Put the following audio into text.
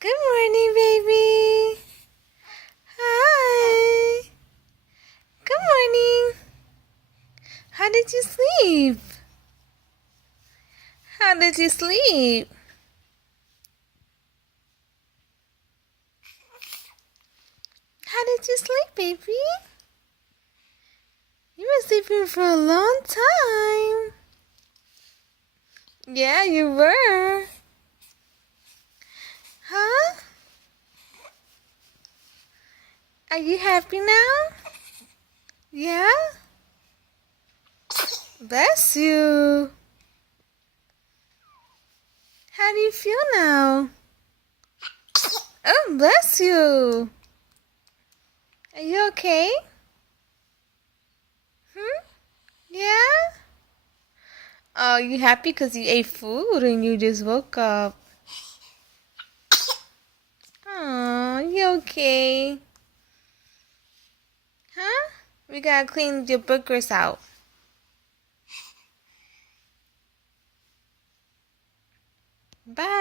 Good morning, baby. Hi. Good morning. How did you sleep? How did you sleep? How did you sleep, baby? You were sleeping for a long time. Yeah, you were. Huh? Are you happy now? Yeah? Bless you. How do you feel now? Oh, bless you. Are you okay? Hmm? Yeah? Oh, you happy because you ate food and you just woke up. Oh, you okay? Huh? We gotta clean your boogers out. Bye.